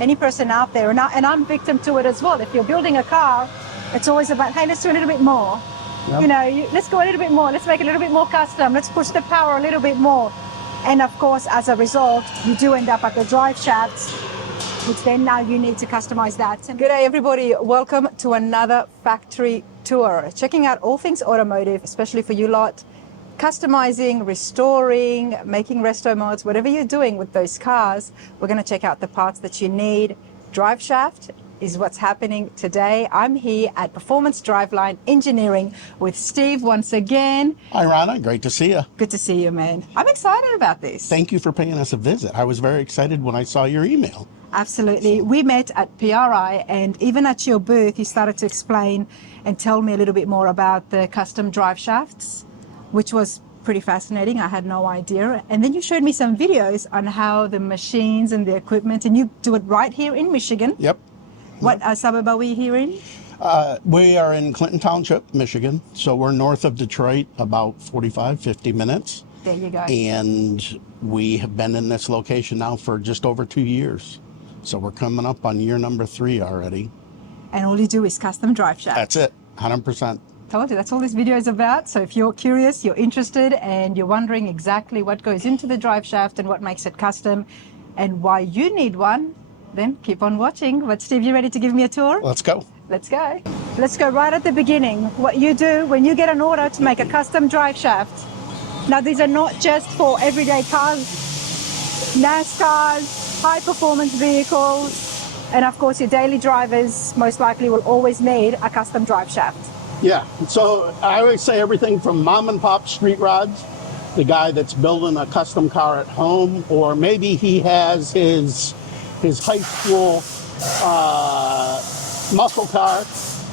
any person out there, and I'm victim to it as well. If you're building a car, it's always about, hey, let's do a little bit more. Yep. Let's go a little bit more. Let's make it a little bit more custom. Let's push the power a little bit more. And of course, as a result, you do end up at the drive shafts, which then now you need to customize that. Good day, everybody. Welcome to another factory tour. Checking out all things automotive, especially for you lot. Customizing, restoring, making resto mods, whatever you're doing with those cars, we're going to check out the parts that you need. Drive shaft is what's happening today. I'm here at Performance Driveline Engineering with Steve once again. Hi, Rana. Great to see you. Good to see you, man. I'm excited about this. Thank you for paying us a visit. I was very excited when I saw your email. Absolutely. We met at PRI, and even at your booth, you started to explain and tell me a little bit more about the custom drive shafts, which was pretty fascinating. I had no idea. And then you showed me some videos on how the machines and the equipment, and you do it right here in Michigan. Yep. What suburb are we here in? We are in Clinton Township, Michigan. So we're north of Detroit, about 45, 50 minutes. There you go. And we have been in this location now for just over 2 years. So we're coming up on year number 3 already. And all you do is custom drive shafts. That's it, 100%. Told you, that's all this video is about. So if you're curious, you're interested, and you're wondering exactly what goes into the drive shaft and what makes it custom and why you need one, then keep on watching. But Steve, you ready to give me a tour? Let's go. Let's go. Let's go right at the beginning. What you do when you get an order to make a custom drive shaft. Now, these are not just for everyday cars, NASCARs, high performance vehicles, and of course your daily drivers most likely will always need a custom drive shaft. Yeah, so I always say everything from mom and pop street rods, the guy that's building a custom car at home, or maybe he has his high school muscle car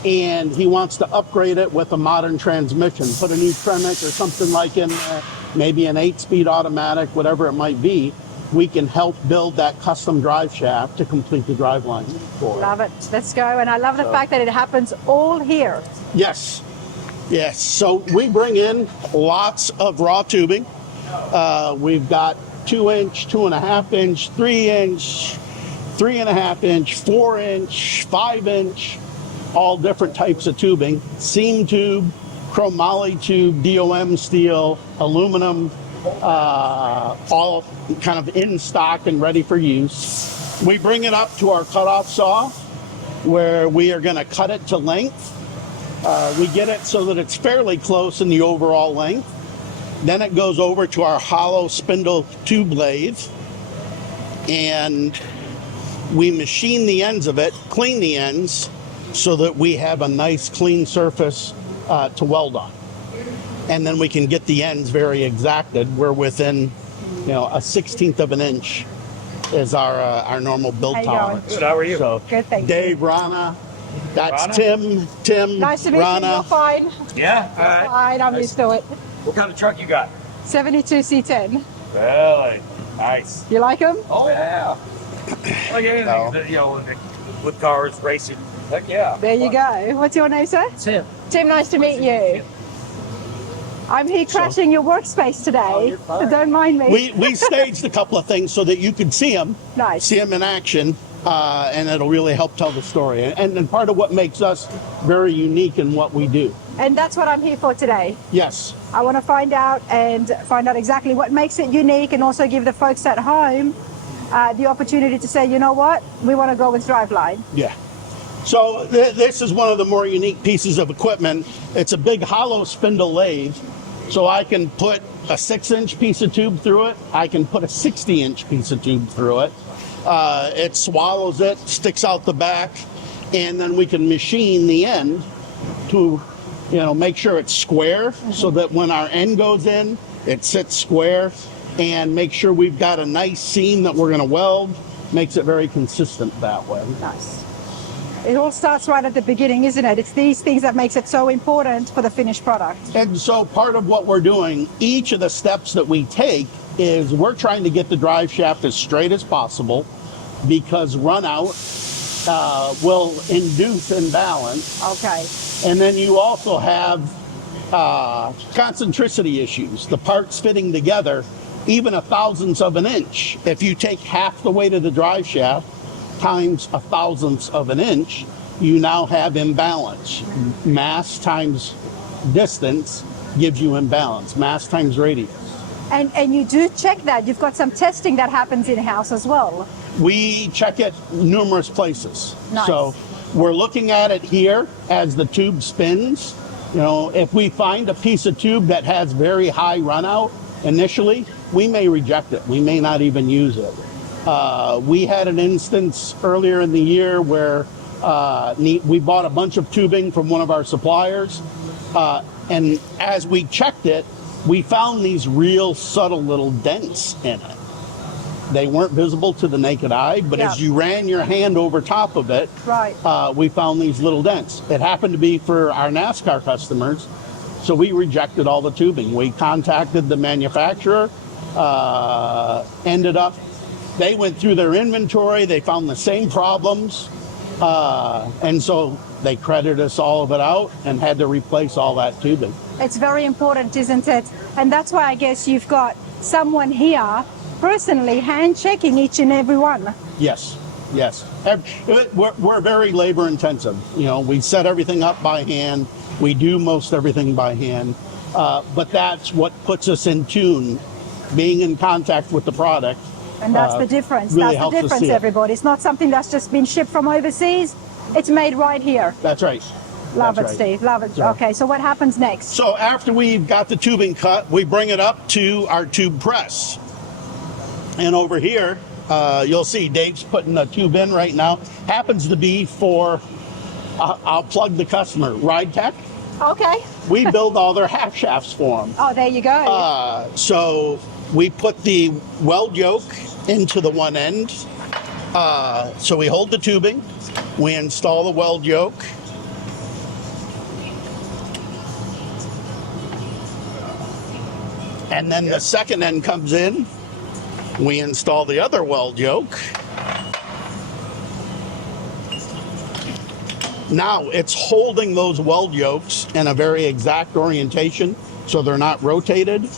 and he wants to upgrade it with a modern transmission, put a new Tremec or something like in there, maybe an 8-speed automatic, whatever it might be. We can help build that custom drive shaft to complete the driveline for it. Love it. Let's go. And I love the fact that it happens all here. Yes. Yes. So we bring in lots of raw tubing. We've got 2-inch, 2.5-inch, 3-inch, 3.5-inch, 4-inch, 5-inch, all different types of tubing. Seam tube, chromoly tube, DOM steel, aluminum, all kind of in stock and ready for use. We bring it up to our cutoff saw where we are going to cut it to length. We get it so that it's fairly close in the overall length. Then it goes over to our hollow spindle tube lathe and we machine the ends of it, clean the ends so that we have a nice clean surface to weld on. And then we can get the ends very exacted. We're within, a 1/16 of an inch is our normal build tolerance. Good, how are you? So, good, thank Dave, you. Rana, that's Rana? Tim, Nice to meet Rana. you. You're fine. Yeah? All right. Fine, I'm used to it. What kind of truck you got? 72 C10. Really? Nice. You like them? Oh, yeah. Like anything, with cars, racing. Heck yeah. There you go. What's your name, sir? Tim. Tim, nice to meet you. I'm here crashing your workspace today, so don't mind me. We staged a couple of things so that you could see them, Nice. see them in action, and it'll really help tell the story. And part of what makes us very unique in what we do. And that's what I'm here for today. Yes. I want to find out exactly what makes it unique, and also give the folks at home the opportunity to say, you know what, we want to go with Driveline. Yeah. So this is one of the more unique pieces of equipment. It's a big hollow spindle lathe. So I can put a 6-inch piece of tube through it. I can put a 60-inch piece of tube through it. It swallows it, sticks out the back, and then we can machine the end to, make sure it's square so that when our end goes in, it sits square, and make sure we've got a nice seam that we're going to weld. Makes it very consistent that way. Nice. It all starts right at the beginning, isn't it? It's these things that makes it so important for the finished product. And so part of what we're doing, each of the steps that we take is we're trying to get the drive shaft as straight as possible, because run out will induce imbalance. Okay. And then you also have concentricity issues. The parts fitting together, even a thousandth of an inch. If you take half the weight of the drive shaft, times a thousandth of an inch, you now have imbalance. Mass times distance gives you imbalance. Mass times radius. And you do check that. You've got some testing that happens in-house as well. We check it numerous places. Nice. So we're looking at it here as the tube spins. You know, if we find a piece of tube that has very high run out initially, we may reject it. We may not even use it. We had an instance earlier in the year where we bought a bunch of tubing from one of our suppliers, and as we checked it, we found these real subtle little dents in it. They weren't visible to the naked eye, but as you ran your hand over top of it, we found these little dents. It happened to be for our NASCAR customers, so we rejected all the tubing. We contacted the manufacturer, they went through their inventory, they found the same problems, and so they credited us all of it out and had to replace all that tubing. It's very important, isn't it? And that's why I guess you've got someone here personally hand checking each and every one. Yes. We're very labor intensive. You know, we set everything up by hand. We do most everything by hand. But that's what puts us in tune, being in contact with the product. And that's the difference. Really that's the difference, everybody. It's not something that's just been shipped from overseas. It's made right here. That's right. Love it, Steve. Love it. So, okay, so what happens next? So after we've got the tubing cut, we bring it up to our tube press. And over here, you'll see Dave's putting a tube in right now. Happens to be for, I'll plug the customer, Ride Tech. Okay. We build all their half shafts for them. Oh, there you go. So we put the weld yoke into the one end. So we hold the tubing, we install the weld yoke. And then the second end comes in. We install the other weld yoke. Now it's holding those weld yokes in a very exact orientation so they're not rotated.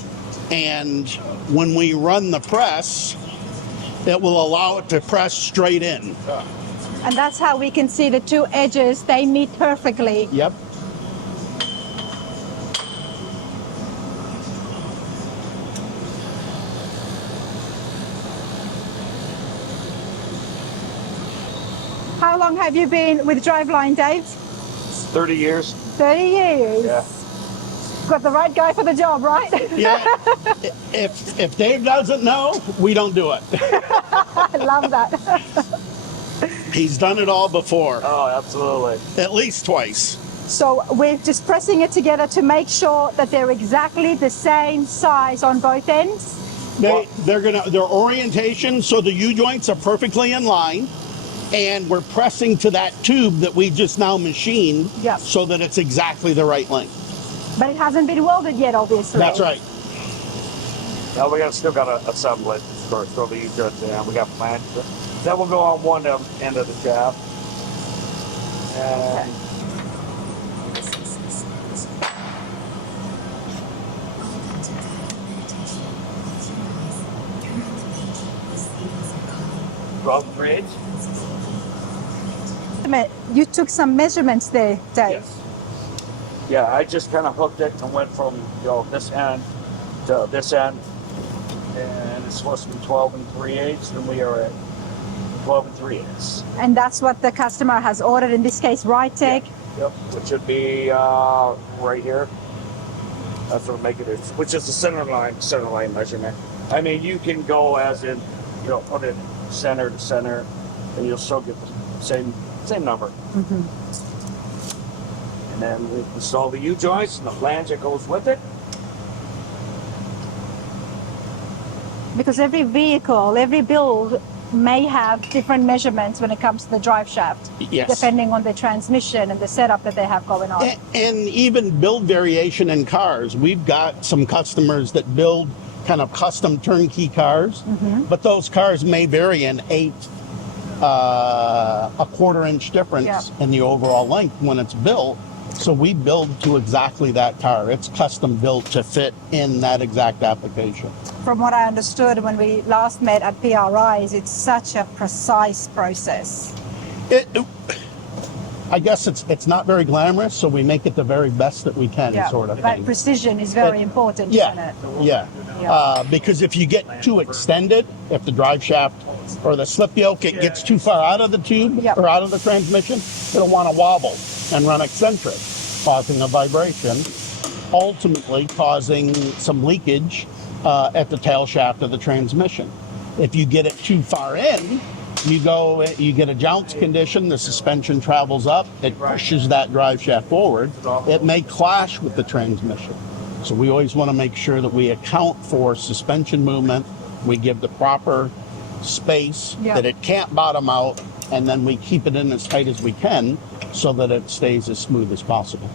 And when we run the press, it will allow it to press straight in. And that's how we can see the two edges, they meet perfectly. Yep. How long have you been with Driveline, Dave? 30 years. 30 years. Yeah. Got the right guy for the job, right? Yeah. If Dave doesn't know, we don't do it. I love that. He's done it all before. Oh, absolutely. At least twice. So we're just pressing it together to make sure that they're exactly the same size on both ends. Their orientation, so the U-joints are perfectly in line, and we're pressing to that tube that we just now machined so that it's exactly the right length. But it hasn't been welded yet, obviously. That's right. Now we still got to assemble it first, throw the U-joints in. We got plans. That will go on one end of the shaft. And You took some measurements there, Dave. yes. Yeah, I just kind of hooked it and went from this end to this end, and it's supposed to be 12 3/8, and we are at 12 3/8. And that's what the customer has ordered, in this case, Ride Tech. Yep, which should be right here. That's what make it is, which is the center line measurement. I mean, you can go as in, put it center to center, and you'll still get the same number. Mm-hmm. And then we install the U-joints and the flange that goes with it. Because every vehicle, every build may have different measurements when it comes to the drive shaft, depending on the transmission and the setup that they have going on. And even build variation in cars. We've got some customers that build kind of custom turnkey cars, but those cars may vary in a quarter inch difference in the overall length when it's built. So we build to exactly that car. It's custom built to fit in that exact application. From what I understood when we last met at PRIs, it's such a precise process. I guess it's not very glamorous, so we make it the very best that we can, sort of But thing. precision is very important, isn't it? Yeah. Because if you get too extended, if the drive shaft or the slip yoke, it gets too far out of the tube or out of the transmission, it'll want to wobble and run eccentric, causing a vibration, ultimately causing some leakage at the tail shaft of the transmission. If you get it too far in, you get a jounce condition, the suspension travels up, it pushes that drive shaft forward. It may clash with the transmission. So we always want to make sure that we account for suspension movement, we give the proper space that it can't bottom out, and then we keep it in as tight as we can so that it stays as smooth as possible.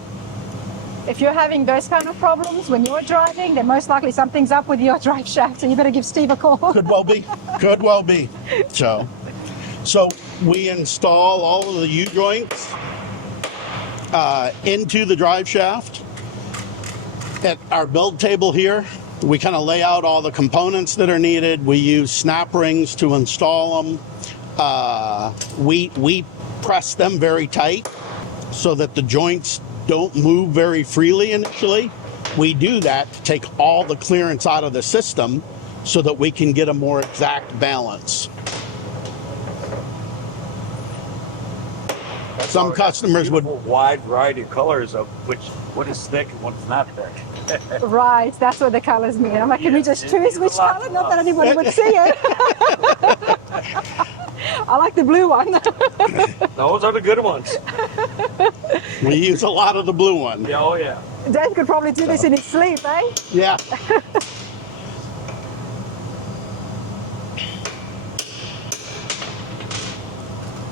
If you're having those kind of problems when you're driving, then most likely something's up with your drive shaft, so you better give Steve a call. Could well be. Could well be. So we install all of the U-joints into the drive shaft. At our build table here, we kind of lay out all the components that are needed. We use snap rings to install them. We press them very tight so that the joints don't move very freely initially. We do that to take all the clearance out of the system so that we can get a more exact balance. Some customers would... wide variety of colors of what is thick and what's not thick. Right, that's what the colors mean. I'm like, can we just choose which color? Not that anybody would see it. I like the blue one. Those are the good ones. We use a lot of the blue one. Yeah, oh yeah. Dave could probably do this in his sleep, eh? Yeah.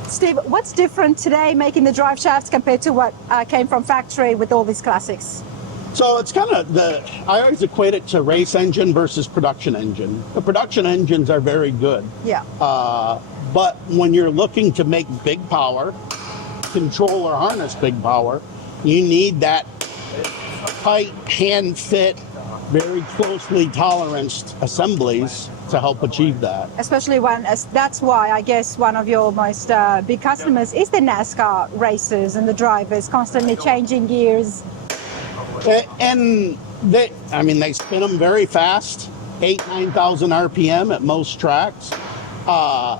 Steve, what's different today making the drive shafts compared to what came from factory with all these classics? So it's kind of I always equate it to race engine versus production engine. The production engines are very good. Yeah. But when you're looking to make big power, control or harness big power, you need that tight, hand fit, very closely toleranced assemblies to help achieve that. Especially that's why I guess one of your most big customers is the NASCAR racers and the drivers constantly changing gears. And they spin them very fast, 9,000 RPM at most tracks.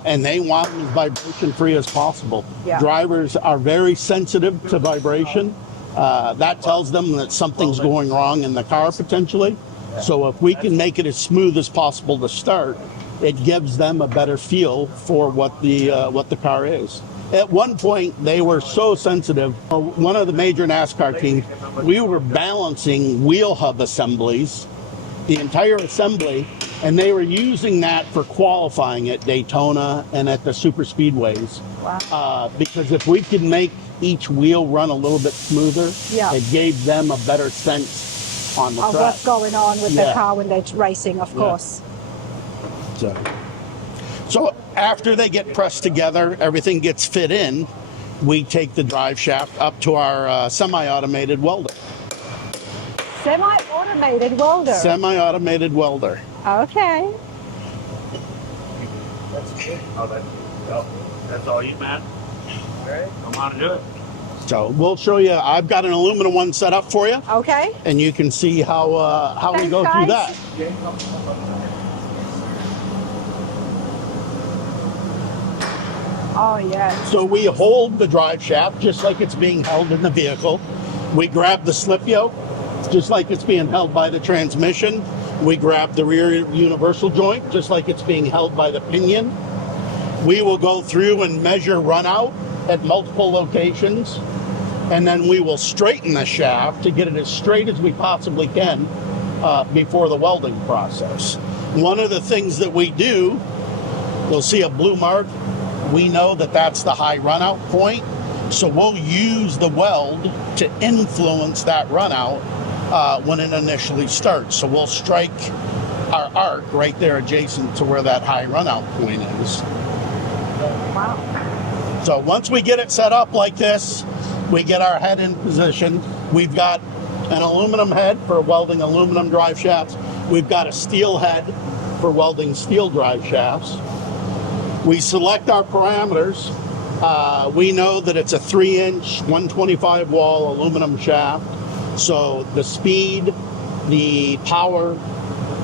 And they want them as vibration free as possible. Yeah. Drivers are very sensitive to vibration. That tells them that something's going wrong in the car potentially. So if we can make it as smooth as possible to start, it gives them a better feel for what the car is. At one point, they were so sensitive. One of the major NASCAR teams, we were balancing wheel hub assemblies, the entire assembly, and they were using that for qualifying at Daytona and at the super speedways. Wow. Because if we could make each wheel run a little bit smoother, it gave them a better sense on the track. What's going on with the car when they're racing, of course. So after they get pressed together, everything gets fit in, we take the drive shaft up to our semi-automated welder. Semi-automated welder? Semi-automated welder. Okay. That's good. That's all you, man. All right, come on and do it. So we'll show you. I've got an aluminum one set up for you. Okay. And you can see how we go through that. Oh, yeah. So we hold the drive shaft just like it's being held in the vehicle. We grab the slip yoke just like it's being held by the transmission. We grab the rear universal joint just like it's being held by the pinion. We will go through and measure run out at multiple locations, and then we will straighten the shaft to get it as straight as we possibly can before the welding process. One of the things that we do, you'll see a blue mark. We know that that's the high run out point, so we'll use the weld to influence that run out when it initially starts. So we'll strike our arc right there adjacent to where that high run out point is. Wow. So once we get it set up like this, We get our head in position. We've got an aluminum head for welding aluminum drive shafts. We've got a steel head for welding steel drive shafts. We select our parameters. We know that it's a 3-inch, 125 wall aluminum shaft. So the speed, the power,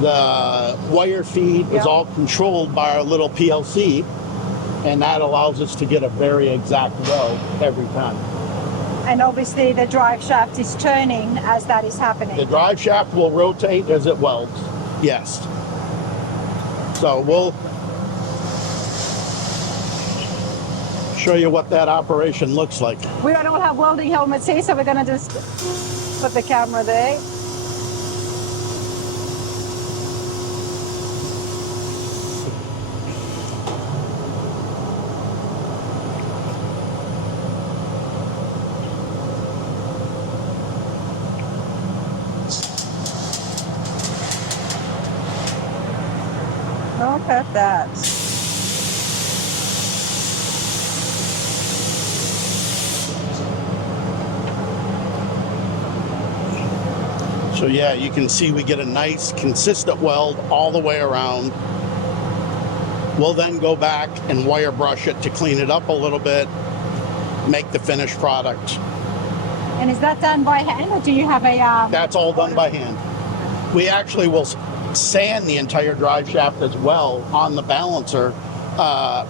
the wire feed is all controlled by our little PLC. And that allows us to get a very exact weld every time. And obviously the drive shaft is turning as that is happening. The drive shaft will rotate as it welds, yes. So we'll show you what that operation looks like. We don't all have welding helmets here, so we're going to just put the camera there. Look at that. So yeah, you can see we get a nice consistent weld all the way around. We'll then go back and wire brush it to clean it up a little bit, make the finished product. And is that done by hand, or do you have a... That's all done by hand. We actually will sand the entire drive shaft as well on the balancer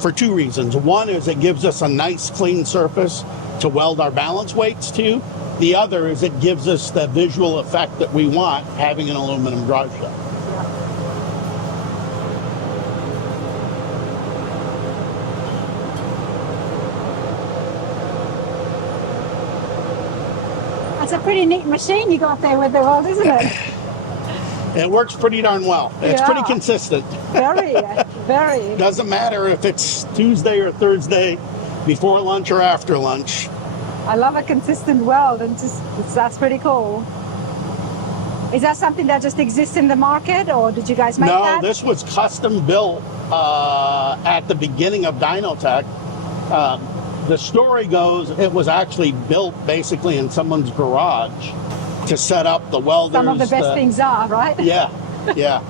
for two reasons. One is it gives us a nice clean surface to weld our balance weights to. The other is it gives us the visual effect that we want having an aluminum drive shaft. That's a pretty neat machine you got there with the weld, isn't it? It works pretty darn well. It's pretty consistent. Very, very. Doesn't matter if it's Tuesday or Thursday, before lunch or after lunch. I love a consistent weld, and that's pretty cool. Is that something that just exists in the market, or did you guys make that? No, this was custom built at the beginning of Dynotech. The story goes it was actually built basically in someone's garage to set up the welders. Some of the best things are, right? Yeah, yeah.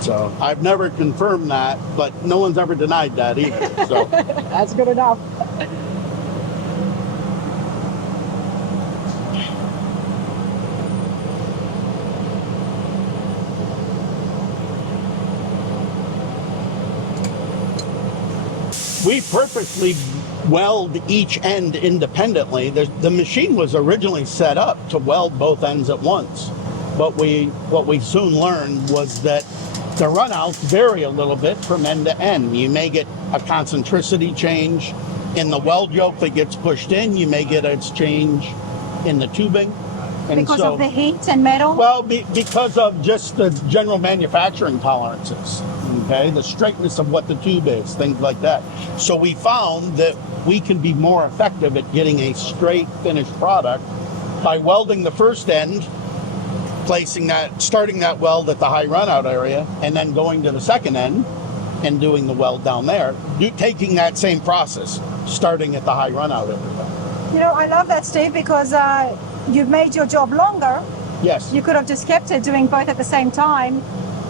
So I've never confirmed that, but no one's ever denied that either. So that's good enough. We purposely weld each end independently. The machine was originally set up to weld both ends at once. But what we soon learned was that the runouts vary a little bit from end to end. You may get a concentricity change in the weld yoke that gets pushed in. You may get a change in the tubing. And because of the heat and metal? Well, because of just the general manufacturing tolerances, okay? The straightness of what the tube is, things like that. So we found that we can be more effective at getting a straight finished product by welding the first end, starting that weld at the high runout area, and then going to the second end and doing the weld down there, taking that same process, starting at the high runout area. You know, I love that, Steve, because you've made your job longer. Yes. You could have just kept it doing both at the same time,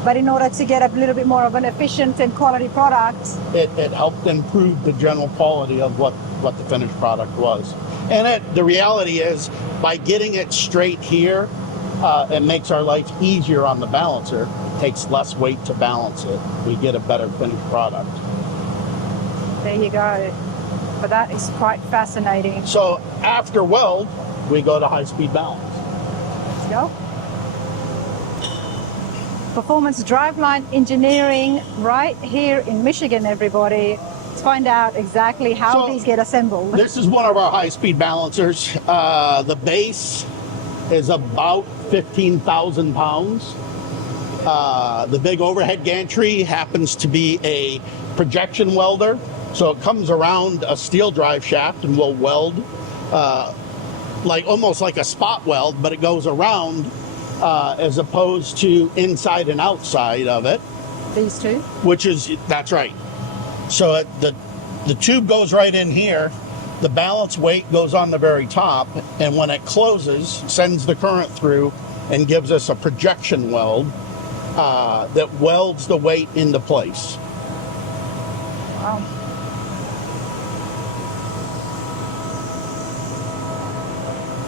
but in order to get a little bit more of an efficient and quality product. It helped improve the general quality of what the finished product was. And the reality is, by getting it straight here, it makes our life easier on the balancer. It takes less weight to balance it. We get a better finished product. There you go. But that is quite fascinating. So after weld, we go to high-speed balance. Let's go. Performance Driveline Engineering right here in Michigan, everybody. Let's find out exactly how these get assembled. This is one of our high-speed balancers. The base is about 15,000 pounds. The big overhead gantry happens to be a projection welder. So it comes around a steel drive shaft and will weld almost like a spot weld, but it goes around as opposed to inside and outside of it. These two? That's right. So the tube goes right in here, The balance weight goes on the very top, and when it closes, sends the current through and gives us a projection weld that welds the weight into place. Wow.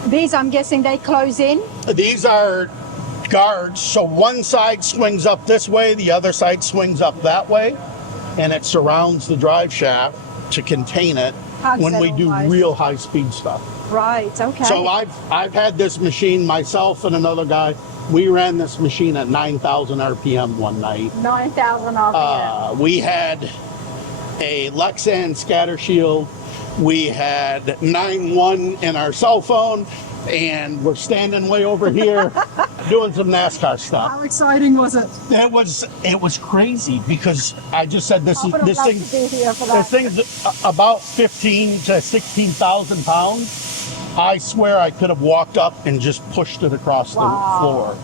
These, I'm guessing, they close in? These are guards, so one side swings up this way, the other side swings up that way, and it surrounds the drive shaft to contain it when we do real high speed stuff. Right, okay. So I've had this machine, myself and another guy, we ran this machine at 9,000 RPM one night. 9,000 RPM. We had a Lexan scatter shield, we had 9.1 in our cell phone, and we're standing way over here doing some NASCAR stuff. How exciting was it? It was crazy this I just said this thing's about 15 to 16,000 pounds. I swear I could have walked up and just pushed it across the floor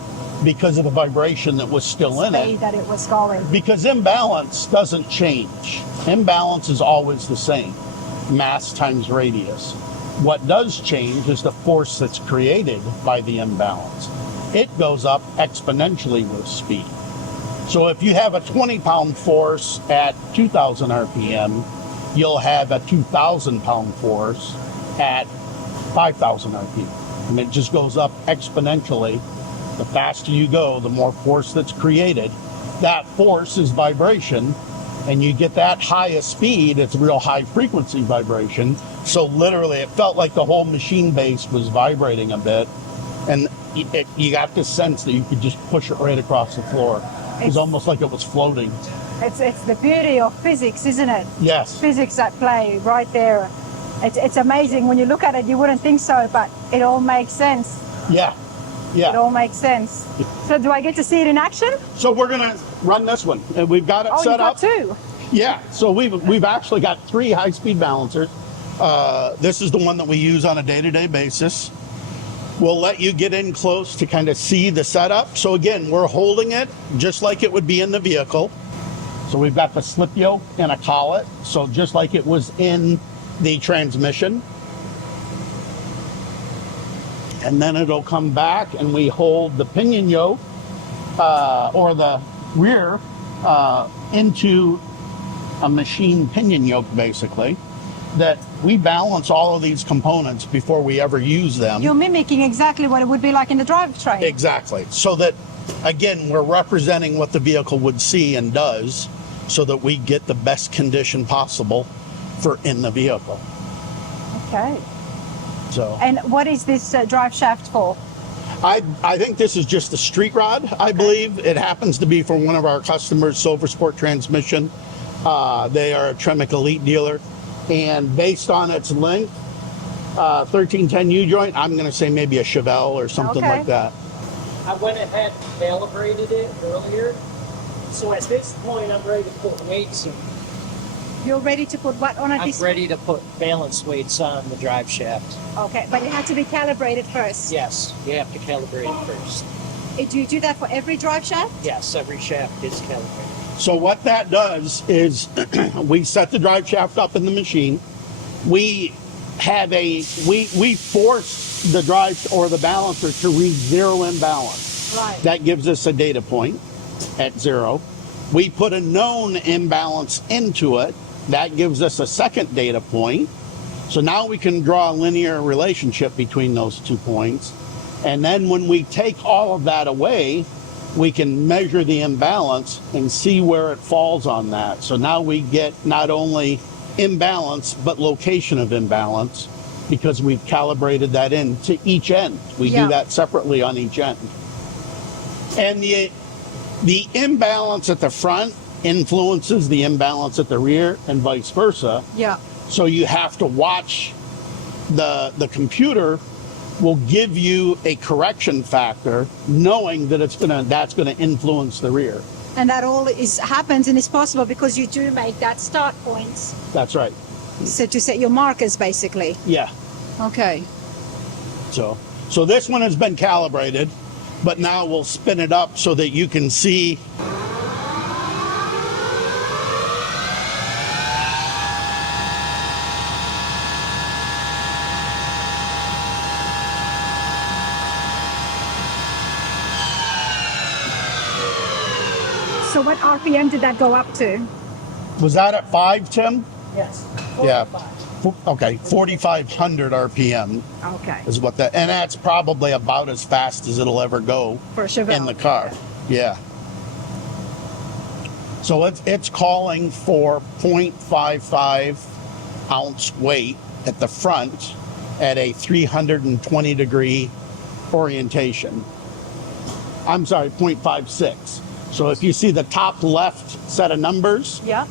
because of the vibration that was still in it. That it was going. Because imbalance doesn't change. Imbalance is always the same. Mass times radius. What does change is the force that's created by the imbalance. It goes up exponentially with speed. So if you have a 20-pound force at 2,000 RPM, you'll have a 2,000-pound force at 5,000 RPM. And it just goes up exponentially. The faster you go, the more force that's created. That force is vibration, and you get that highest speed, it's real high frequency vibration. So literally it felt like the whole machine base was vibrating a bit, and you got this sense that you could just push it right across the floor. It was almost like it was floating. It's the beauty of physics, isn't it? Yes. Physics at play right there. It's amazing. When you look at it, you wouldn't think so, but it all makes sense. Yeah. Yeah. It all makes sense. So do I get to see it in action? So we're gonna run this one, and we've got it set up. Oh, you've got two? Yeah. So we've actually got 3 high-speed balancers. This is the one that we use on a day-to-day basis. We'll let you get in close to kind of see the setup. So again, we're holding it just like it would be in the vehicle. So we've got the slip yoke and a collet. So just like it was in the transmission. And then it'll come back and we hold the pinion yoke or the rear into a machine pinion yoke, basically, that we balance all of these components before we ever use them. You're mimicking exactly what it would be like in the drivetrain. Exactly. So that, again, we're representing what the vehicle would see and does so that we get the best condition possible for in the vehicle. Okay. So. And what is this drive shaft for? I think this is just a street rod, I believe. It happens to be for one of our customers, Silver Sport Transmission. They are a Tremec Elite dealer. And based on its length, 1310 U-joint, I'm going to say maybe a Chevelle or something like that. I went ahead and calibrated it earlier. So at this point, I'm ready to put weights in. You're ready to put what on it? I'm ready to put balance weights on the drive shaft. Okay, but it had to be calibrated first. Yes, you have to calibrate it first. Do you do that for every drive shaft? Yes, every shaft is calibrated. So what that does is we set the drive shaft up in the machine. We have we force the drive or the balancer to read 0 imbalance. Right. That gives us a data point at 0. We put a known imbalance into it. That gives us a second data point. So now we can draw a linear relationship between those 2 points. And then when we take all of that away, we can measure the imbalance and see where it falls on that. So now we get not only imbalance, but location of imbalance because we've calibrated that in to each end. We do that separately on each end. And the imbalance at the front influences the imbalance at the rear and vice versa. Yeah. So you have to watch the computer will give you a correction factor knowing that that's gonna influence the rear. And that all happens and is possible because you do make that start points. That's right. So to set your markers basically. Yeah. Okay. So this one has been calibrated, but now we'll spin it up so that you can see. So what RPM did that go up to? Was that at 5, Tim? Yes. Yeah. 45. Okay, 4,500 RPM Okay. is what that, and that's probably about as fast as it'll ever go For a Chevelle. in the car. Yeah. So it's calling for 0.55 ounce weight at the front at a 320 degree orientation. I'm sorry, 0.56. So if you see the top left set of numbers, Yeah.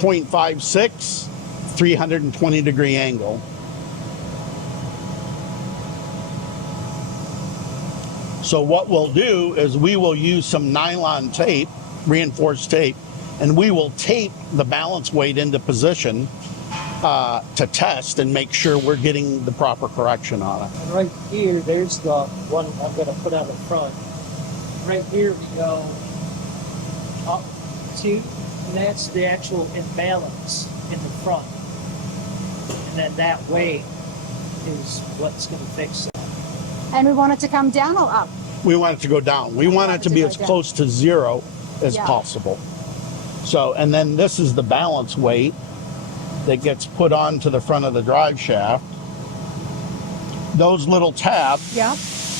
0.56, 320 degree angle. So what we'll do is we will use some nylon tape, reinforced tape, and we will tape the balance weight into position to test and make sure we're getting the proper correction on it. And right here, there's the one I'm going to put on the front. Right here we go up to, and that's the actual imbalance in the front. And then that weight is what's going to fix that. And we want it to come down or up? We want it to go down. We want it to be as close to zero as possible. So, and then this is the balance weight that gets put onto the front of the drive shaft. Those little tabs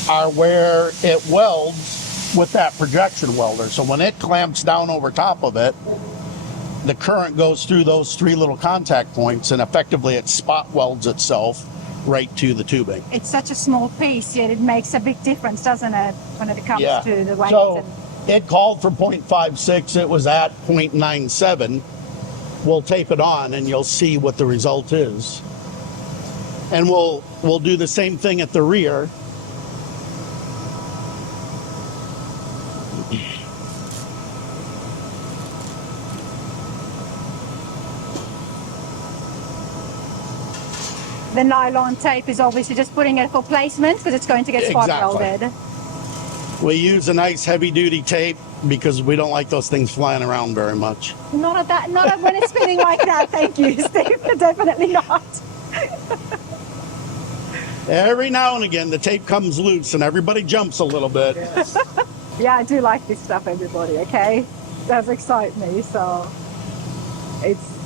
are where it welds with that projection welder. So when it clamps down over top of it, the current goes through those 3 little contact points and effectively it spot welds itself right to the tubing. It's such a small piece, yet it makes a big difference, doesn't it, when it comes to the weight? So it called for 0.56. It was at 0.97. We'll tape it on and you'll see what the result is. And we'll do the same thing at the rear. The nylon tape is obviously just putting it for placement because it's going to get spot welded. We use a nice heavy duty tape because we don't like those things flying around very much. Not when it's spinning like that, thank you, Steve. Definitely not. Every now and again the tape comes loose and everybody jumps a little bit. Yes. Yeah, I do like this stuff, everybody, okay? It does excite me, so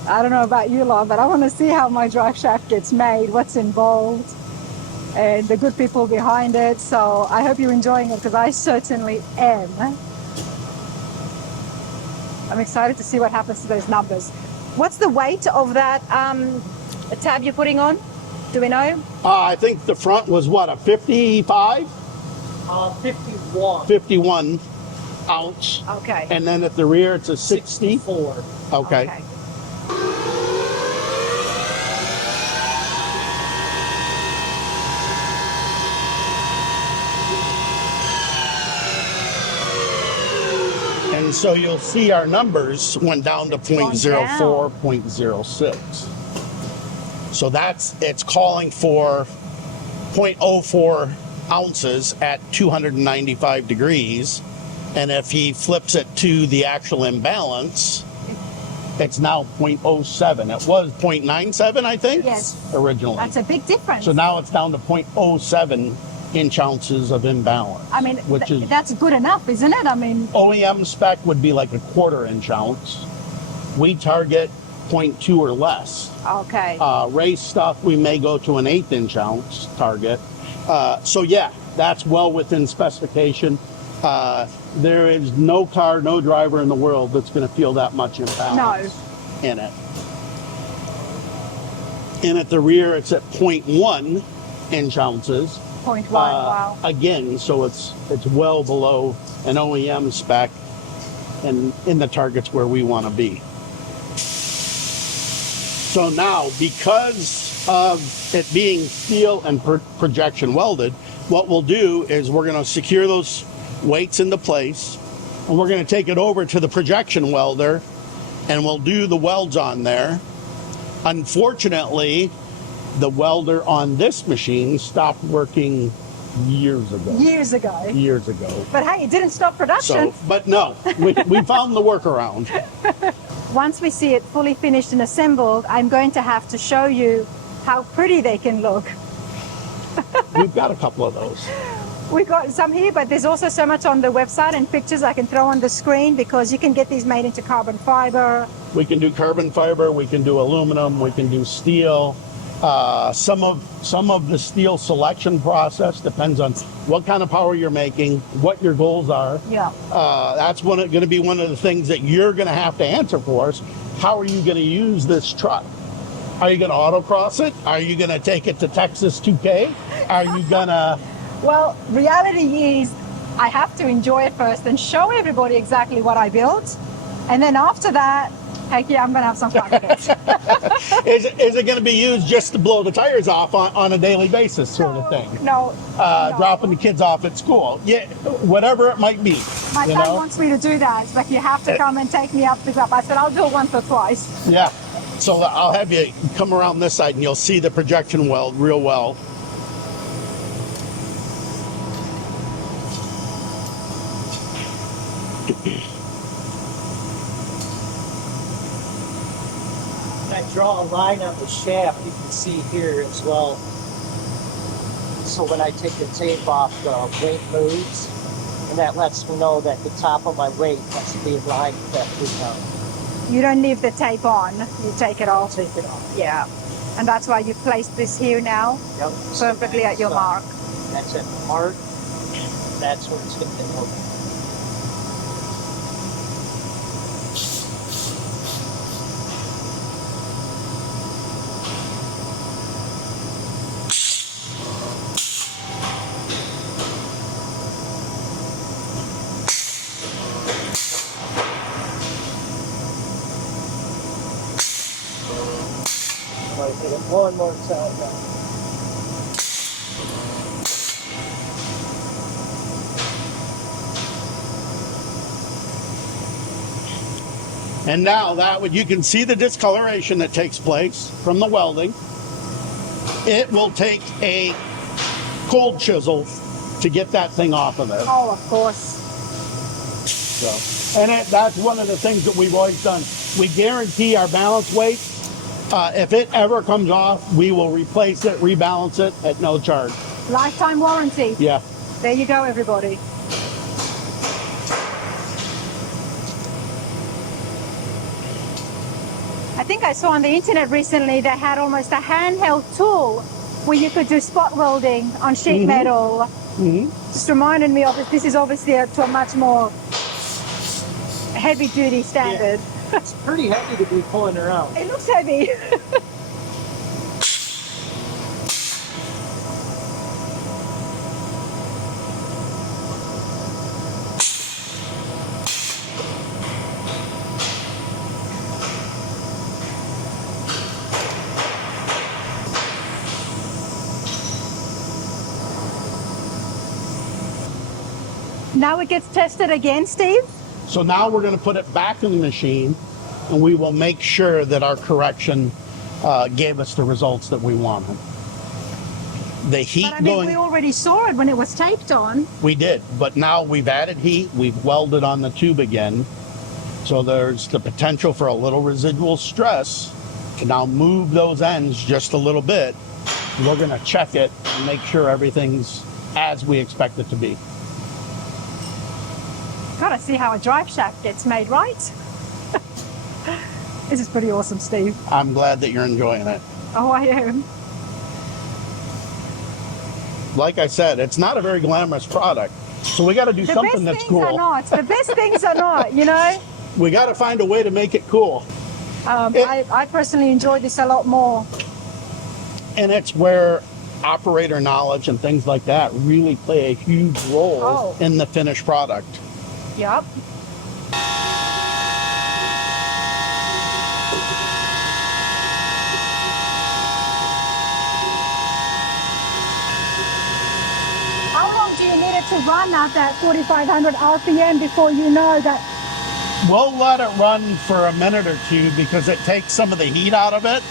I don't know about you lot, but I want to see how my drive shaft gets made, what's involved, and the good people behind it. So I hope you're enjoying it because I certainly am. I'm excited to see what happens to those numbers. What's the weight of that tab you're putting on? Do we know? I think the front was what, a 55? 51. 51 ounce. Okay. And then at the rear it's a 60? 64. Okay. And so you'll see our numbers went down to 0.04, 0.06. So it's calling for 0.04 ounces at 295 degrees. And if he flips it to the actual imbalance, it's now 0.07. It was 0.97, I think, originally. That's a big difference. So now it's down to 0.07 inch ounces of imbalance. I mean, which is that's good enough, isn't it? I mean, OEM spec would be like a 1/4 inch ounce. We target 0.2 or less. Okay. Race stuff, we may go to an 1/8 inch ounce target. So yeah, that's well within specification. There is no car, no driver in the world that's going to feel that much imbalance in it. And at the rear, it's at 0.1 inch ounces. 0.1, wow. Again, so it's well below an OEM spec and in the targets where we want to be. So now, because of it being steel and projection welded, what we'll do is we're going to secure those weights into place and we're going to take it over to the projection welder and we'll do the welds on there. Unfortunately, the welder on this machine stopped working years ago. Years ago. But hey, it didn't stop production. So, but no, we found the workaround. Once we see it fully finished and assembled, I'm going to have to show you how pretty they can look. We've got a couple of those. We got some here, but there's also so much on the website and pictures I can throw on the screen because you can get these made into carbon fiber. We can do carbon fiber, we can do aluminum, we can do steel. Some of the steel selection process depends on what kind of power you're making, what your goals are. Yeah. That's going to be one of the things that you're going to have to answer for us. How are you going to use this truck? Are you going to autocross it? Are you going to take it to Texas 2K? Are you going to... Well, reality is I have to enjoy it first and show everybody exactly what I built. And then after that, heck yeah, I'm going to have some fun with it. Is it going to be used just to blow the tires off on a daily basis sort of thing? No. Dropping the kids off at school. Yeah, whatever it might be. My son wants me to do that. It's like, you have to come and take me up this up. I said, I'll do it once or twice. Yeah. So I'll have you come around this side and you'll see the projection weld real well. I draw a line on the shaft, you can see here as well. So when I take the tape off, the weight moves, and that lets me know that the top of my weight has to be in line with that blue. You don't leave the tape on, you take it off. Take it off. Yeah. And that's why you placed this here now, Yep. perfectly at your mark. That's at the mark. That's where it's going to go. Hit it one more time now. And now you can see the discoloration that takes place from the welding. It will take a cold chisel to get that thing off of there. Oh, of course. So, and that's one of the things that we've always done. We guarantee our balance weight. If it ever comes off, we will replace it, rebalance it at no charge. Lifetime warranty. Yeah. There you go, everybody. I think I saw on the internet recently they had almost a handheld tool where you could do spot welding on sheet metal. Just reminded me of it. This is obviously to a much more heavy duty standard. Yeah. It's pretty heavy to be pulling around. It looks heavy. Now it gets tested again, Steve? So now we're going to put it back in the machine and we will make sure that our correction gave us the results that we wanted. The heat But I mean, we already saw it when it was taped on. We did, but now we've added heat, we've welded on the tube again. So there's the potential for a little residual stress to now move those ends just a little bit. We're going to check it and make sure everything's as we expect it to be. Gotta see how a drive shaft gets made, right? This is pretty awesome, Steve. I'm glad that you're enjoying it. Oh, I am. Like I said, it's not a very glamorous product. So we got to do something that's cool. The best things are not, you know? We got to find a way to make it cool. I personally enjoy this a lot more. And it's where operator knowledge and things like that really play a huge role in the finished product. Yep. How long do you need it to run at that 4,500 RPM before you know that? We'll let it run for a minute or two because it takes some of the heat out of it.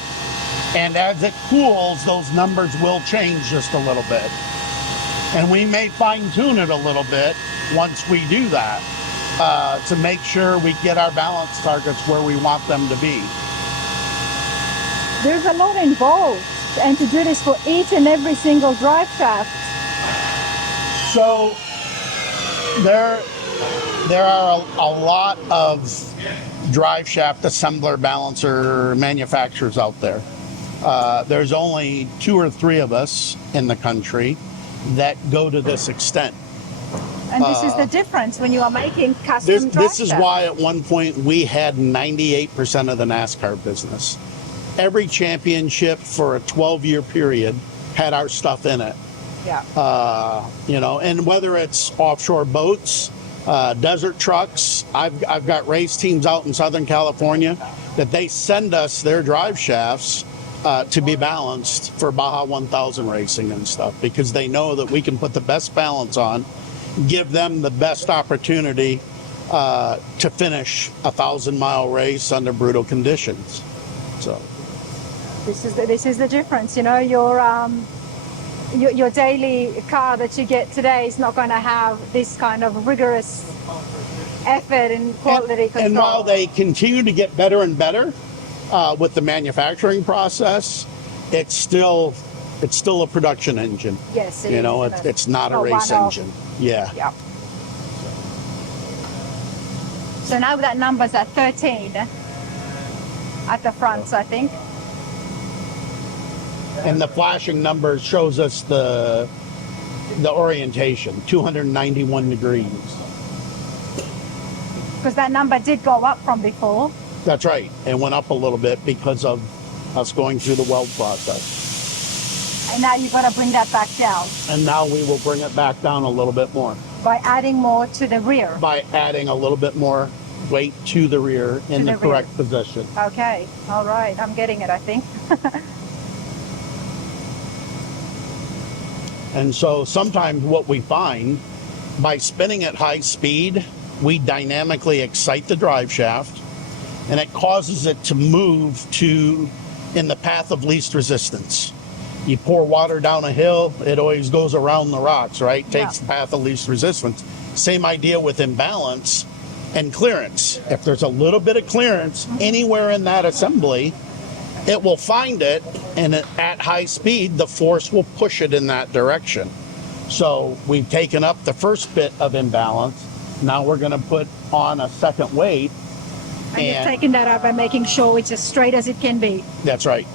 And as it cools, those numbers will change just a little bit. And we may fine tune it a little bit once we do that to make sure we get our balance targets where we want them to be. There's a lot involved, and to do this for each and every single drive shaft. So there are a lot of drive shaft assembler balancer manufacturers out there. There's only 2 or 3 of us in the country that go to this extent. And this is the difference when you are making custom drive This is shaft. why at one point we had 98% of the NASCAR business. Every championship for a 12-year period had our stuff in it. Yeah. You know, and whether it's offshore boats, desert trucks, I've got race teams out in Southern California that they send us their drive shafts to be balanced for Baja 1000 racing and stuff, because they know that we can put the best balance on, give them the best opportunity to finish a 1,000-mile race under brutal conditions. So this is the difference. You know, your daily car that you get today is not going to have this kind of rigorous effort and quality control. And while they continue to get better and better with the manufacturing process, it's still a production engine. Yes, it you is, know, isn't it? it's not a Not race one-off. engine. Yeah. Yeah. So now that number's at 13 at the front, I think. And the flashing number shows us the orientation, 291 degrees. Because that number did go up from before. That's right. It went up a little bit because of us going through the weld process. And now you've got to bring that back down And now we will bring it back down a little bit more by adding more to the rear. by adding a little bit more weight to the rear in the the rear. correct position. Okay, all right, I'm getting it, I think. And so sometimes what we find, by spinning at high speed, we dynamically excite the drive shaft, and it causes it to move in the path of least resistance. You pour water down a hill, it always goes around the rocks, right? Takes the path of least resistance. Same idea with imbalance and clearance. If there's a little bit of clearance anywhere in that assembly, it will find it, and at high speed, the force will push it in that direction. So we've taken up the first bit of imbalance. Now we're going to put on a second weight. And you've taken that up by making sure it's as straight as it can be. That's right.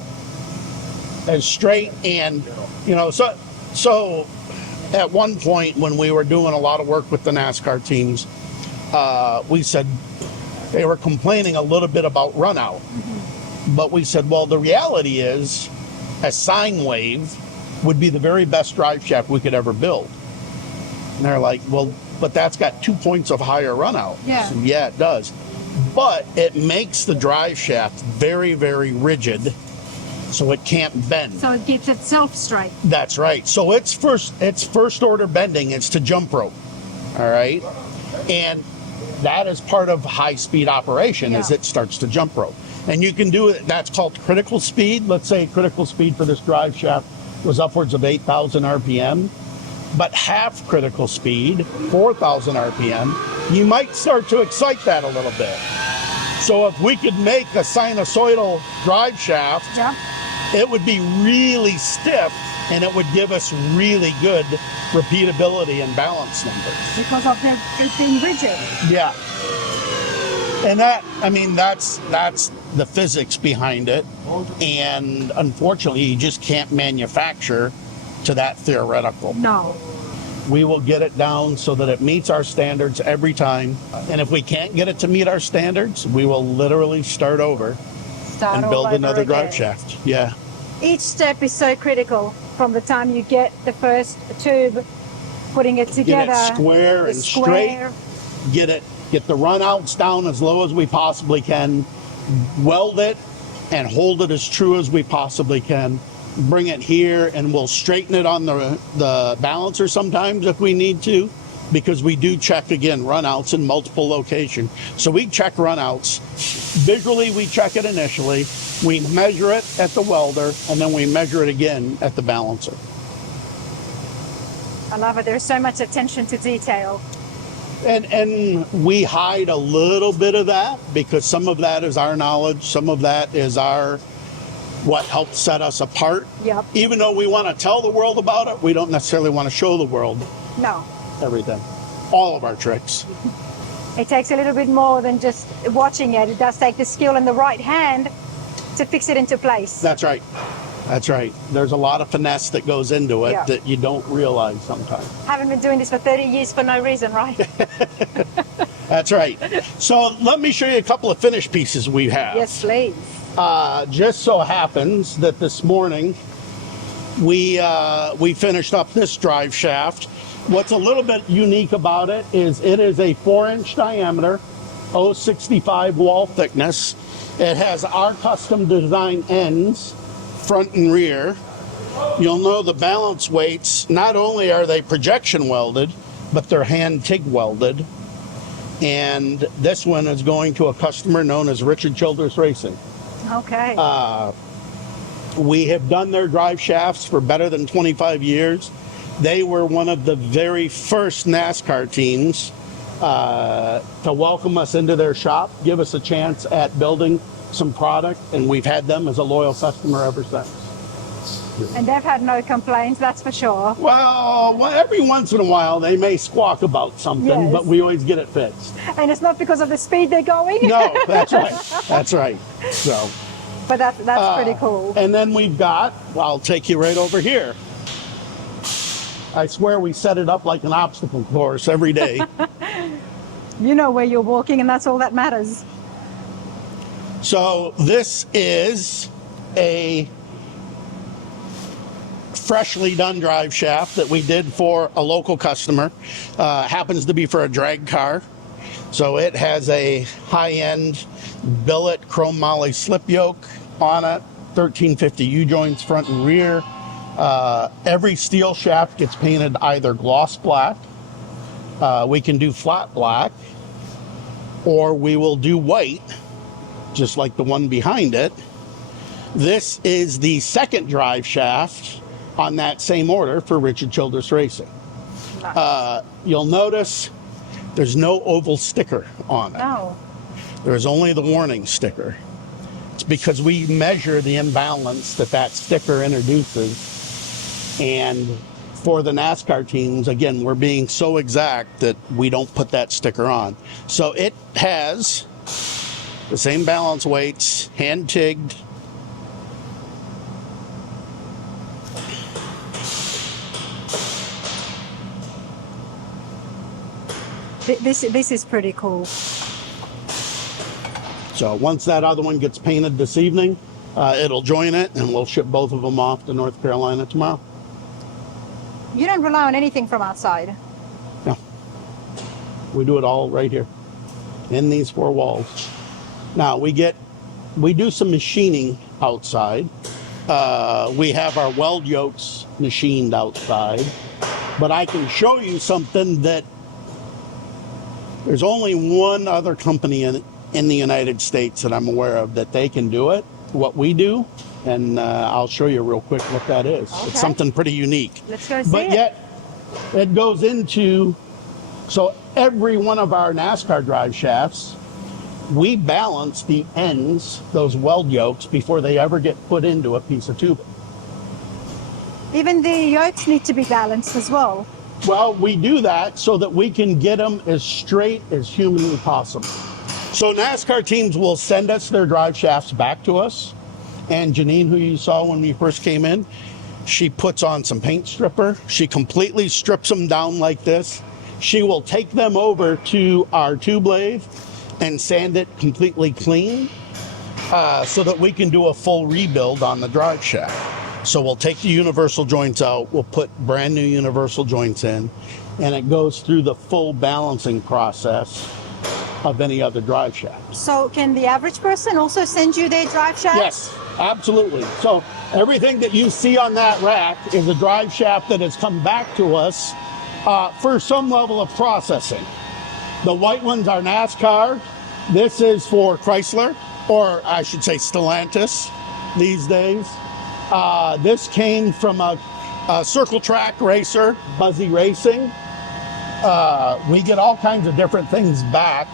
As straight, and you know, so at one point when we were doing a lot of work with the NASCAR teams, we said they were complaining a little bit about run out. But we said, well, the reality is a sine wave would be the very best drive shaft we could ever build. And they're like, well, but that's got 2 points of higher run out. Yeah. So, yeah, it does. But it makes the drive shaft very, very rigid, so it can't bend. So it keeps itself straight. That's right. So its first order bending is to jump rope. All right. And that is part of high speed operation, is it starts to jump rope. And you can do it, that's called critical speed. Let's say critical speed for this drive shaft was upwards of 8,000 RPM. But half critical speed, 4,000 RPM, you might start to excite that a little bit. So if we could make a sinusoidal drive shaft, it would be really stiff, and it would give us really good repeatability and balance numbers. Because of it being rigid. Yeah. And that's the physics behind it. And unfortunately, you just can't manufacture to that theoretical. No. We will get it down so that it meets our standards every time. And if we can't get it to meet our standards, we will literally start over and build another drive shaft. Yeah. Each step is so critical, from the time you get the first tube, putting it together. Get it square and straight. Get the runouts down as low as we possibly can. Weld it and hold it as true as we possibly can. Bring it here, and we'll straighten it on the balancer sometimes if we need to, because we do check, again, runouts in multiple locations. So we check runouts. Visually, we check it initially. We measure it at the welder, and then we measure it again at the balancer. I love it. There's so much attention to detail. And we hide a little bit of that, because some of that is our knowledge, some of that is what helped set us apart. Yep. Even though we want to tell the world about it, we don't necessarily want to show the world No. Everything. All of our tricks. It takes a little bit more than just watching it. It does take the skill in the right hand to fix it into place. That's right. That's right. There's a lot of finesse that goes into it that you don't realize sometimes. Haven't been doing this for 30 years for no reason, right? That's right. So let me show you a couple of finished pieces we have. Yes, please. Just so happens that this morning we finished up this drive shaft. What's a little bit unique about it is a 4-inch diameter, 0.65 wall thickness. It has our custom design ends, front and rear. You'll know the balance weights, not only are they projection welded, but they're hand TIG welded. And this one is going to a customer known as Richard Childress Racing. Okay. We have done their drive shafts for better than 25 years. They were one of the very first NASCAR teams to welcome us into their shop, give us a chance at building some product, and we've had them as a loyal customer ever since. And they've had no complaints, that's for sure. Well, every once in a while they may squawk about something, but we always get it fixed. And it's not because of the speed they're going? No, that's right. That's right. So, but that's pretty cool. And then we've got, I'll take you right over here. I swear we set it up like an obstacle course every day. You know where you're walking, and that's all that matters. So this is a freshly done drive shaft that we did for a local customer. Happens to be for a drag car. So it has a high-end billet chrome moly slip yoke on it, 1350 U-joints front and rear. Every steel shaft gets painted either gloss black, we can do flat black, or we will do white, just like the one behind it. This is the second drive shaft on that same order for Richard Childress Racing. Nice. You'll notice there's no oval sticker on it. No. There's only the warning sticker. It's because we measure the imbalance that sticker introduces. And for the NASCAR teams, again, we're being so exact that we don't put that sticker on. So it has the same balance weights, hand TIG'd. This is pretty cool. So once that other one gets painted this evening, it'll join it, and we'll ship both of them off to North Carolina tomorrow. You don't rely on anything from outside. No. We do it all right here in these four walls. Now we do some machining outside. We have our weld yokes machined outside, but I can show you something that there's only one other company in the United States that I'm aware of that they can do it, what we do. And I'll show you real quick what that is. Okay. It's something pretty unique. Let's go see it. But yet, it goes into, so every one of our NASCAR drive shafts, we balance the ends, those weld yokes, before they ever get put into a piece of tubing. Even the yokes need to be balanced as well. Well, we do that so that we can get them as straight as humanly possible. So NASCAR teams will send us their drive shafts back to us. And Janine, who you saw when we first came in, she puts on some paint stripper. She completely strips them down like this. She will take them over to our tube lathe and sand it completely clean so that we can do a full rebuild on the drive shaft. So we'll take the universal joints out, we'll put brand new universal joints in, and it goes through the full balancing process of any other drive shaft. So can the average person also send you their drive shaft? Yes, absolutely. So everything that you see on that rack is a drive shaft that has come back to us for some level of processing. The white ones are NASCAR. This is for Chrysler, or I should say Stellantis these days. This came from a circle track racer, Buzzy Racing. We get all kinds of different things back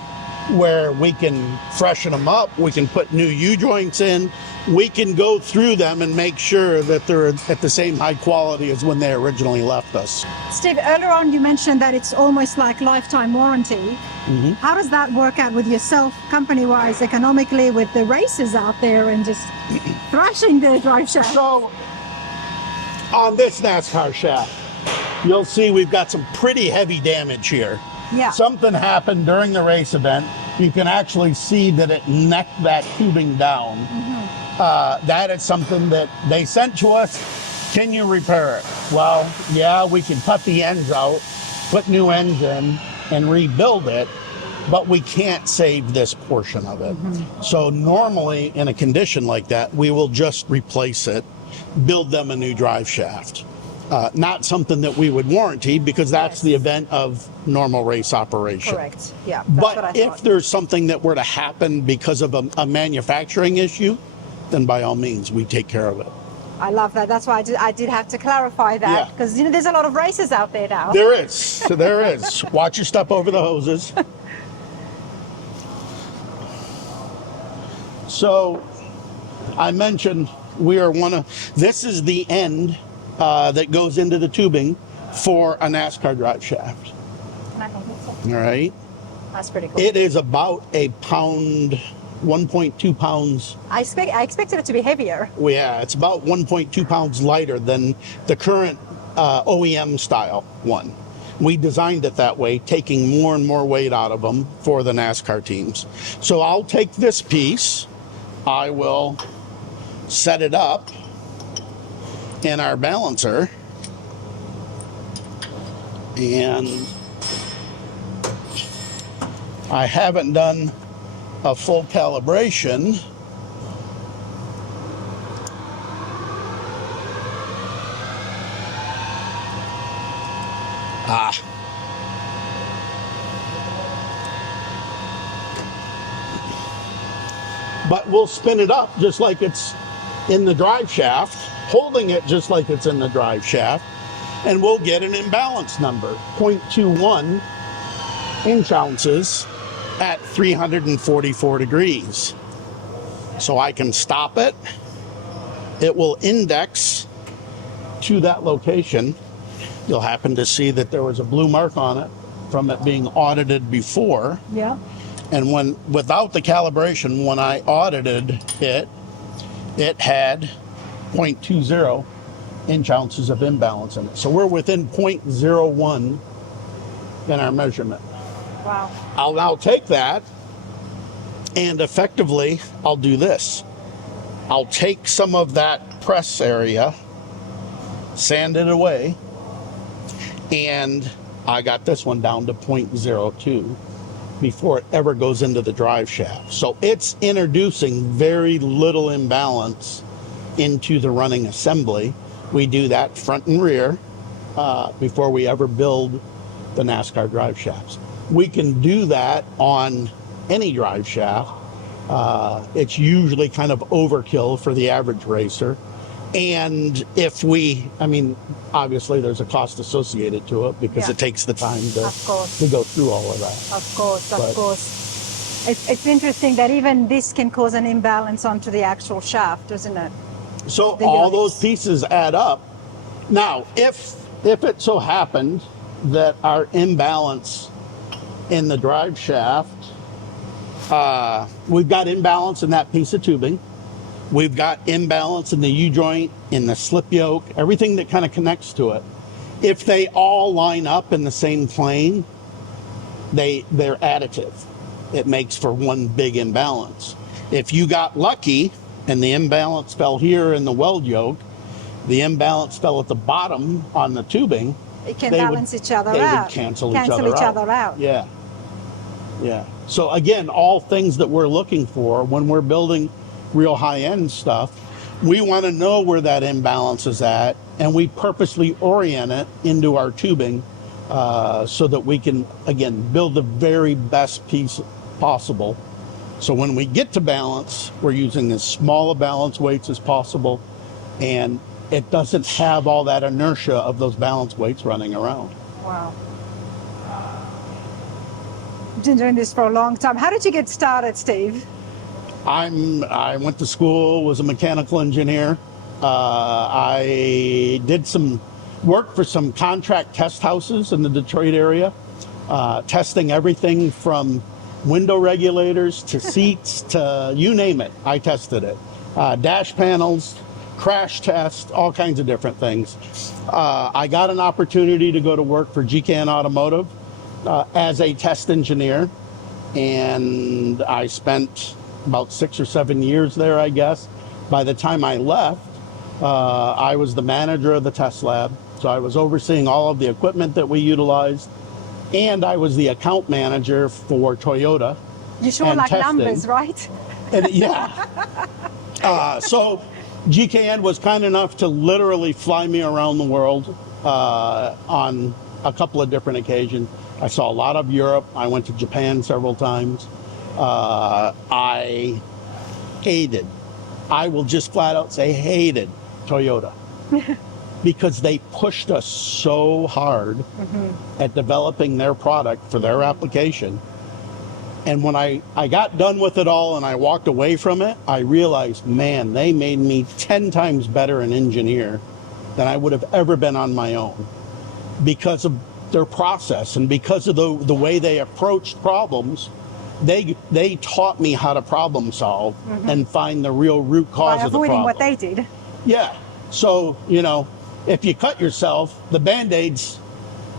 where we can freshen them up. We can put new U-joints in. we can go through them and make sure that they're at the same high quality as when they originally left us. Steve, earlier on you mentioned that it's almost like lifetime warranty. How does that work out with yourself, company-wise, economically, with the racers out there and just thrashing their drive shaft? So, on this NASCAR shaft, you'll see we've got some pretty heavy damage here. Yeah. Something happened during the race event. You can actually see that it necked that tubing down. That is something that they sent to us. Can you repair it? Well, yeah, we can cut the ends out, put new ends in, and rebuild it, but we can't save this portion of it. So normally in a condition like that, we will just replace it, build them a new drive shaft. Not something that we would warranty because that's the event of normal race operation. Correct. Yeah. That's what I But if thought. there's something that were to happen because of a manufacturing issue, then by all means, we take care of it. I love that. That's why I did have to clarify that, Yeah. because there's a lot of racers out there now. There is. There is. Watch your step over the hoses. So I mentioned this is the end that goes into the tubing for a NASCAR drive shaft. All right. That's pretty cool. It is about a pound, 1.2 pounds. I expected it to be heavier. Yeah, it's about 1.2 pounds lighter than the current OEM style one. We designed it that way, taking more and more weight out of them for the NASCAR teams. So I'll take this piece, I will set it up in our balancer, and I haven't done a full calibration. But we'll spin it up just like it's in the drive shaft, holding it just like it's in the drive shaft, and we'll get an imbalance number, 0.21 inch ounces at 344 degrees. So I can stop it. It will index to that location. You'll happen to see that there was a blue mark on it from it being audited before. Yeah. And without the calibration, when I audited it, it had 0.20 inch ounces of imbalance in it. So we're within 0.01 in our measurement. Wow. I'll now take that and effectively I'll do this. I'll take some of that press area, sand it away, and I got this one down to 0.02 before it ever goes into the drive shaft. So it's introducing very little imbalance into the running assembly. We do that front and rear before we ever build the NASCAR drive shafts. We can do that on any drive shaft. It's usually kind of overkill for the average racer. And obviously there's a cost associated to it because it takes the time to go through all of that. Of course. It's interesting that even this can cause an imbalance onto the actual shaft, doesn't it? So all those pieces add up. Now, if it so happened that our imbalance in the drive shaft, we've got imbalance in that piece of tubing. We've got imbalance in the U-joint, in the slip yoke, everything that kind of connects to it. If they all line up in the same plane, they're additive. It makes for one big imbalance. If you got lucky and the imbalance fell here in the weld yoke, the imbalance fell at the bottom on the tubing, it can balance each other out. They would cancel each other out. Yeah. So again, all things that we're looking for when we're building real high-end stuff, we want to know where that imbalance is at, and we purposely orient it into our tubing so that we can, again, build the very best piece possible. So when we get to balance, we're using as small a balance weights as possible, and it doesn't have all that inertia of those balance weights running around. Wow. You've been doing this for a long time. How did you get started, Steve? I went to school, was a mechanical engineer. I did some work for some contract test houses in the Detroit area, testing everything from window regulators to seats to you name it. I tested it. Dash panels, crash test, all kinds of different things. I got an opportunity to go to work for GKN Automotive as a test engineer, and I spent about 6 or 7 years there, I guess. By the time I left, I was the manager of the test lab, so I was overseeing all of the equipment that we utilized, and I was the account manager for Toyota. You sure like testing. numbers, right? And, yeah. So GKN was kind enough to literally fly me around the world on a couple of different occasions. I saw a lot of Europe. I went to Japan several times. I will just flat out say hated Toyota because they pushed us so hard at developing their product for their application. And when I got done with it all and I walked away from it, I realized, man, they made me 10 times better an engineer than I would have ever been on my own because of their process and because of the way they approached problems. They taught me how to problem solve and find the real root cause of the problem. By avoiding what they did. Yeah. So, if you cut yourself, the Band-Aid's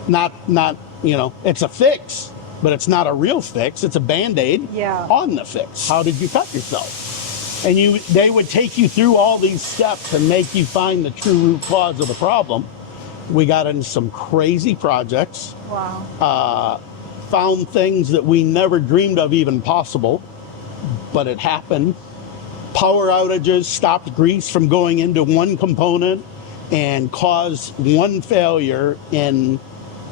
not, it's a fix, but it's not a real fix. It's a Band-Aid on the fix. How did you cut yourself? And they would take you through all these steps and make you find the true root cause of the problem. We got into some crazy projects. Wow. Found things that we never dreamed of even possible, but it happened. Power outages stopped grease from going into one component and caused one failure in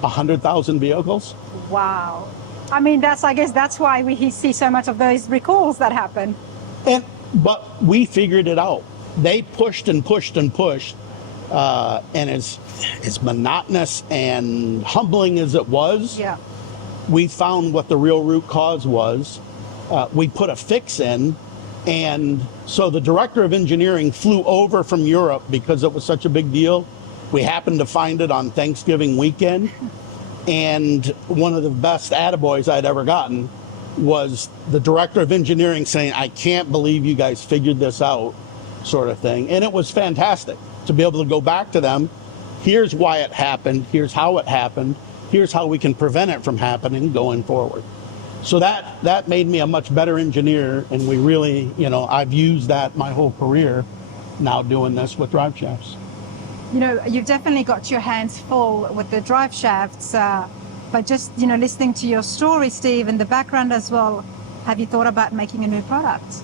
100,000 vehicles. Wow. I mean, I guess that's why we see so much of those recalls that happen. But we figured it out. They pushed and pushed and pushed. And as monotonous and humbling as it was, we found what the real root cause was. We put a fix in, and so the director of engineering flew over from Europe because it was such a big deal. We happened to find it on Thanksgiving weekend, and one of the best attaboys I'd ever gotten was the director of engineering saying, "I can't believe you guys figured this out," sort of thing. And it was fantastic to be able to go back to them. Here's why it happened. Here's how it happened. Here's how we can prevent it from happening going forward. So that made me a much better engineer, and we really, I've used that my whole career now doing this with drive shafts. You've definitely got your hands full with the drive shafts, but just, listening to your story, Steve, and the background as well, have you thought about making a new product?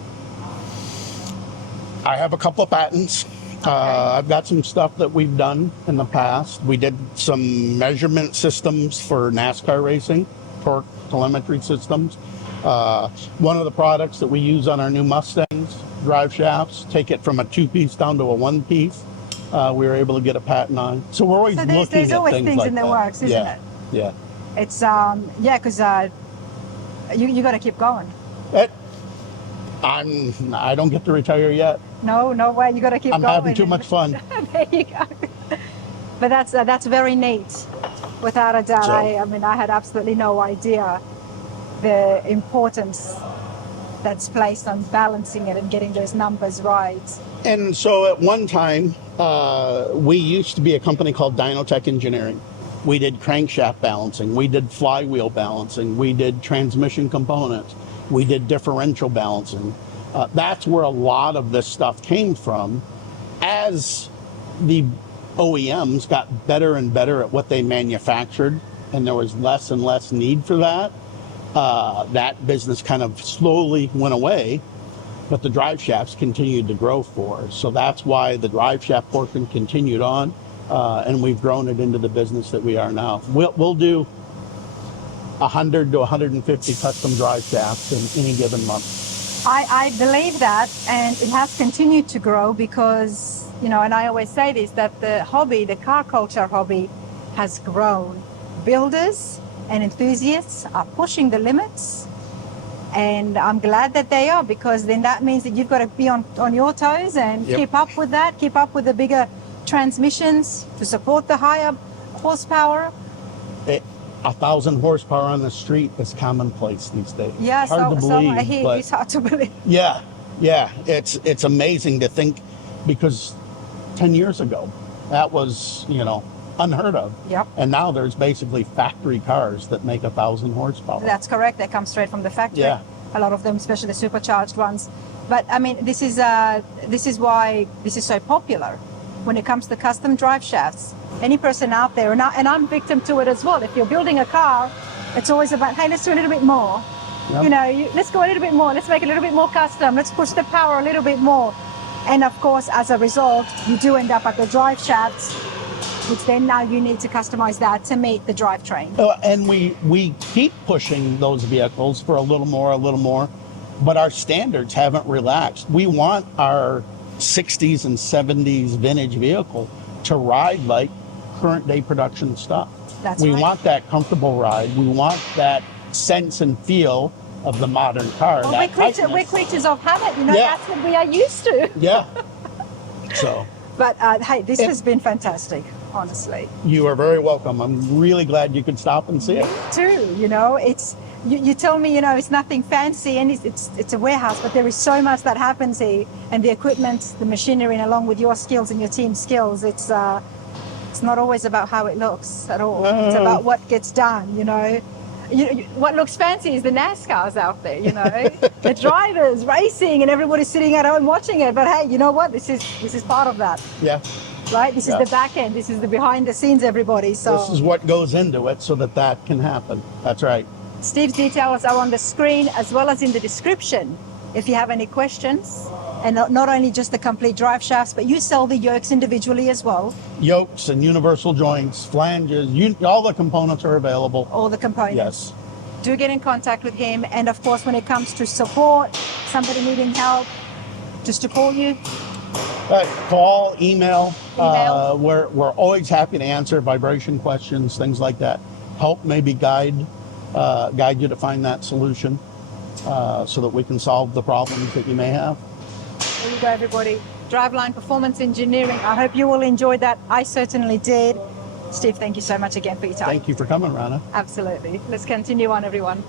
I have a couple of patents. Okay. I've got some stuff that we've done in the past. We did some measurement systems for NASCAR racing, torque telemetry systems. One of the products that we use on our new Mustangs, drive shafts, take it from a 2-piece down to a 1-piece. We were able to get a patent on. So we're always looking at things like that. There's always things in the works, isn't it? Yeah. It's, because you got to keep going. I don't get to retire yet. No way. You got to keep going. I'm having too much fun. There you go. But that's very neat, without a doubt. I had absolutely no idea the importance that's placed on balancing it and getting those numbers right. And so at one time, we used to be a company called Dynotech Engineering. We did crankshaft balancing. We did flywheel balancing. We did transmission components. We did differential balancing. That's where a lot of this stuff came from. As the OEMs got better and better at what they manufactured, and there was less and less need for that, that business kind of slowly went away, but the drive shafts continued to grow for us. So that's why the drive shaft portion continued on, and we've grown it into the business that we are now. We'll do 100 to 150 custom drive shafts in any given month. I believe that, and it has continued to grow because, and I always say this, that the car culture hobby has grown. Builders and enthusiasts are pushing the limits, And I'm glad that they are, because then that means that you've got to be on your toes and Yep. keep up with that, keep up with the bigger transmissions to support the higher horsepower. 1,000 horsepower on the street is commonplace these days. Yeah, Hard to so believe, I hear but it's hard to believe. yeah, it's amazing to think, because 10 years ago that was, unheard of. Yep. And now there's basically factory cars that make 1,000 horsepower. That's correct. They come straight from the factory. Yeah. A lot of them, especially the supercharged ones. But I mean, this is why this is so popular when it comes to custom drive shafts. Any person out there, and I'm victim to it as well. If you're building a car, it's always about, hey, let's do a little bit more. Yep. Let's go a little bit more. Let's make it a little bit more custom. Let's push the power a little bit more. And of course, as a result, you do end up at the drive shafts, which then now you need to customize that to meet the drivetrain. And we keep pushing those vehicles for a little more, but our standards haven't relaxed. We want our 60s and 70s vintage vehicle to ride like current day production stuff. That's we right. want that comfortable ride. We want that sense and feel of the modern car. Well, that we're creatures of habit, Yeah. That's what we are used to. Yeah. So But hey, this has been fantastic, honestly. you are very welcome. I'm really glad you could stop and see it. Too, it's you tell me, it's nothing fancy and it's a warehouse, but there is so much that happens here, and the equipment, the machinery, and along with your skills and your team's skills, it's not always about how it looks at all. It's about what gets done, what looks fancy is the NASCARs out there, the drivers racing, and everybody's sitting at home watching it. But hey, you know what? This is part of that, Yeah. right? This is the back end. This is the behind the scenes, everybody. So This is what goes into it so that can happen. That's right. Steve's details are on the screen as well as in the description. If you have any questions, and not only just the complete drive shafts, but you sell the yokes individually as well. Yokes and universal joints, flanges, all the components are available. All the components. Yes. Do get in contact with him. And of course, when it comes to support, somebody needing help, just to call you. Call, email. Email. We're always happy to answer vibration questions, things like that. Help maybe guide you to find that solution so that we can solve the problems that you may have. There you go, everybody. Driveline Performance Engineering. I hope you all enjoyed that. I certainly did. Steve, thank you so much again for your time. Thank you for coming, Rana. Absolutely. Let's continue on, everyone.